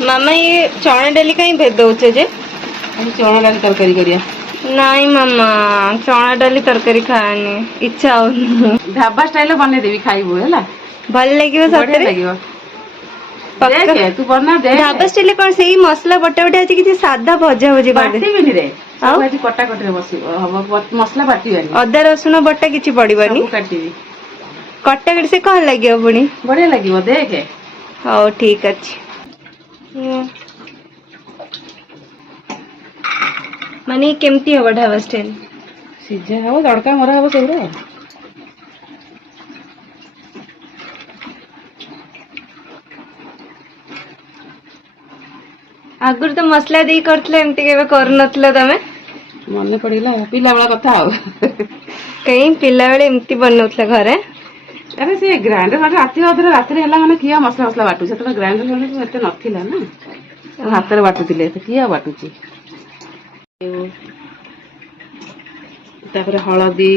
मामा ये चना डाली कहीं भेज दौचे जे चना डाली तरकारी करिया नहीं मामा चना डाली तरकारी खानी इच्छा हो ढाबा स्टाइल बने देवी खाइबो हैला भल लगे बढ़िया लागो देख तू बना दे ढाबा स्टाइल कौन से मसला बटा बटा आज किसी सादा भजा भजी बाटिबिनी रे सब आज कटा कटरे बसिबो हबो मसला बाटिबानी अदा रसुन बटा किछि पड़िबानी सब काटिबी कटा कट से कौन लगे पुणी बढ़िया लागिबो देख हां ठीक अछि माने केमती हबो ढाबा स्टाइल सिझा हबो तड़का मरा हबो सबरे आगुर तो मसला दे करथले एमती केबे करनथले तमे मन पड़िला पिला वाला कथा हो कहीं पिला बेले एमती बननथले घरे अरे से ग्राइंडर माने राती अधरे राती हैला माने किया मसला मसला बाटू सेतला ग्राइंडर माने एते नथिला ना हाथ रे बाटुतिले तो किया बाटुची तापर हळदी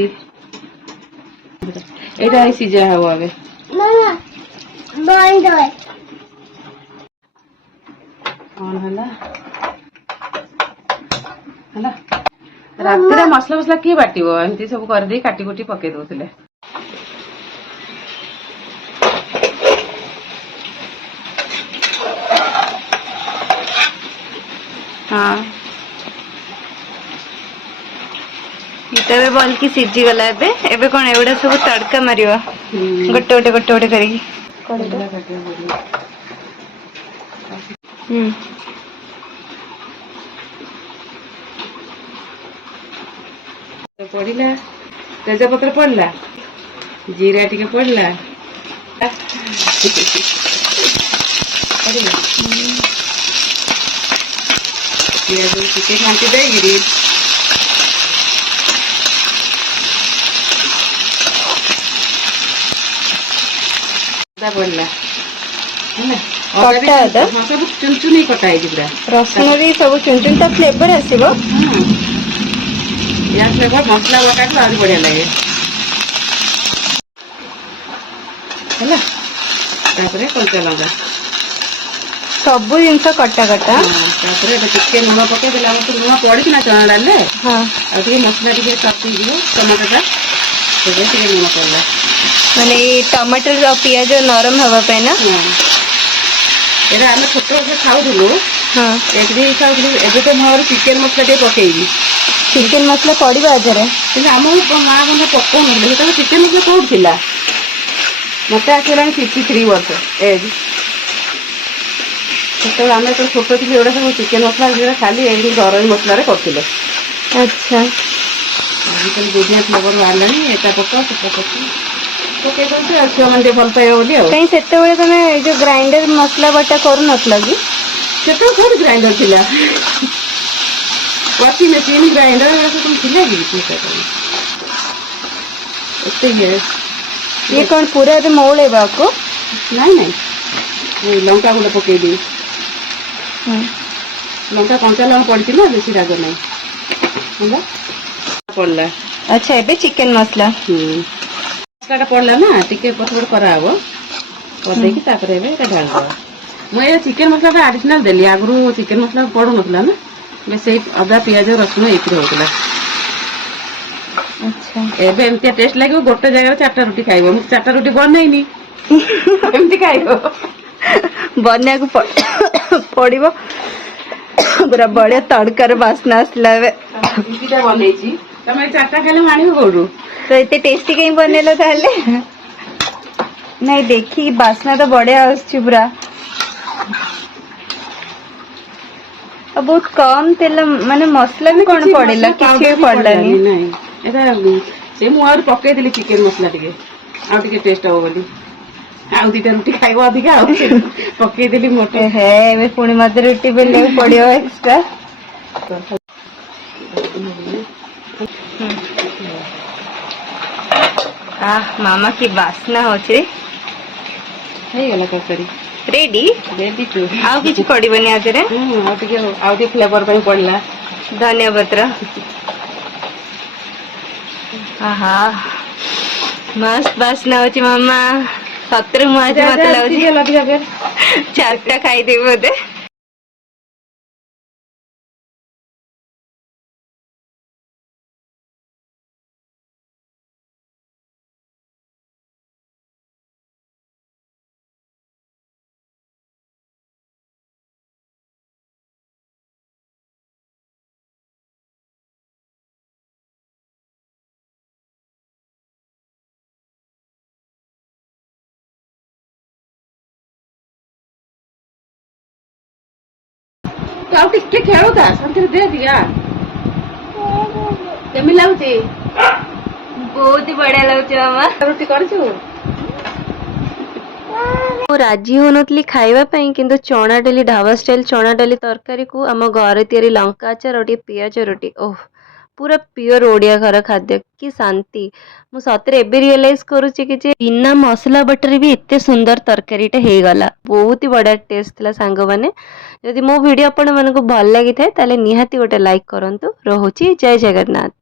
एटा ही सिझा हबो आबे मामा बंद होय ऑन हला हला राती रे मसला मसला की बाटिबो एंती सब कर दे काटी कुटी पके दोथिले हाँ इतबे बल की सिझी गला एबे एबे कोन एवडा सब तड़का मारिवा गोटे गोटे करी पड़िला तेजपत्र पड़ला जीरा टिके पड़ला पियाज टिके घांटी देगिरी पड़ला सब चुन चुन कटा है रसुन भी सब चुन चुन तो फ्लेवर आसीबो या फ्लेवर मसला बटा को आरो बढ़िया लागे हैला तापरे कंचा लगा सब जिनस कटा कटा तापरे टिके लूण पके देला तो लूण पड़ी ना चना डाले हां आ टिके मसला टिके काटी दियो टमाटर टा तो टिके लूण पड़ला माने टमाटर और प्याज नरम हवा पे ना एरा हम छोटो से खाउथुलु हां एक दिन खाउथुलु एबे तो मोर चिकन मसला टे पकेइबी चिकन मसला पड़िबा आजरे कि हम मां बने पको नले तो चिकन मसला कोड थिला मते आकेला 53 वर्ष एज तो हमें तो छोटो थी एवढा सब चिकन मसला खाली एक गरम मसला रे करथिले अच्छा आजकल दुनिया फ्लेवर वालानी एटा पका सेटा पका ओके तो अच्छा मन भल पाए बोली कहीं सेते बेले तमे जो ग्राइंडर मसला बटा करू नथला कि सेटा कोड ग्राइंडर थिला वाशिंग मशीन ग्राइंडर ऐसा तुम थिला कि एते ये कौन पूरा रे मौलेबा को नहीं नहीं लंका गुड़ पके दी लंका कंचा लंका पड़ी ना बेसी राग नहीं पड़ला अच्छा एबे चिकन मसला मसला पड़ला ना टिके पथर करा हबो कर दे कि तापर एबे एटा ढाल दो मैं चिकन मसला का एडिशनल देली आगु चिकन मसला पड़ो नथला ना बे से अदा प्याज रसुन एतिर होतला अच्छा एबे एमती टेस्ट लागो गोटे जगह चारटा रोटी खाइबो मु चारटा रोटी बनैनी एमती खाइबो बन्या को पड़िबो पूरा बढ़िया तड़कार बास्ना आसला बे इटा बनैची तमे चारटा खाले मानिबो कोडू तो इते टेस्टी कहीं बनेलो ताले नहीं देखी बास्ना तो बढ़िया आछी पूरा अब बहुत कम तेल माने मसला भी कोन पड़ेला किछि पड़लानी नहीं एटा से मु और पके देली चिकन मसला टिके आ टिके टेस्ट हो बोली आ दीटा रोटी खाइबो अधिका आ पके देली मोटे है वे पुणी मते रोटी बेले पड़ियो एक्स्ट्रा मामा की बास्ना होचे हे गला तरकारी रेडी रेडी टू आउ किछि पड़िबनी आज रे आ टिके फ्लेवर पई पड़ला धनिया पत्र आहा मस्त बास्ना होची मामा सत्र मुआ मत लाउची चारटा खाई देबो दे ତୁ ଆଉ ଟିକେ ଖେଳୁଥା ଶାନ୍ତିରେ ଦେ ଦିଆ କେମିତି ଲାଗୁଛି ବହୁତ ହି ବଢିଆ ଲାଗୁଛି ମାମା। ରୁଟି କରିଛୁ ମୁଁ ରାଜି ହଉନଥିଲି ଖାଇବା ପାଇଁ କିନ୍ତୁ ଚଣା ଡାଲି ଢାବା ଷ୍ଟାଇଲ ଚଣା ଡାଲି ତରକାରୀକୁ ଆମ ଘରେ ତିଆରି ଲଙ୍କା ଆଚାର ଆଉ ଟିକେ ପିଆଜ ରୁଟି ଓହ ପୁରା ପିଓର ଓଡିଆ ଘର ଖାଦ୍ୟ କି ଶାନ୍ତି। ମୁଁ ସତରେ ଏବେ ରିଏଲାଇଜ କରୁଛି କି ଯେ ବିନା ମସଲା ବଟରେ ବି ଏତେ ସୁନ୍ଦର ତରକାରୀଟା ହେଇଗଲା। ବହୁତ ହି ବଢିଆ ଟେଷ୍ଟ ଥିଲା ସାଙ୍ଗମାନେ। ଯଦି ମୋ ଭିଡିଓ ଆପଣମାନଙ୍କୁ ଭଲ ଲାଗିଥାଏ ତାହେଲେ ନିହାତି ଗୋଟେ ଲାଇକ୍ କରନ୍ତୁ। ରହୁଛି ଜୟ ଜଗନ୍ନାଥ।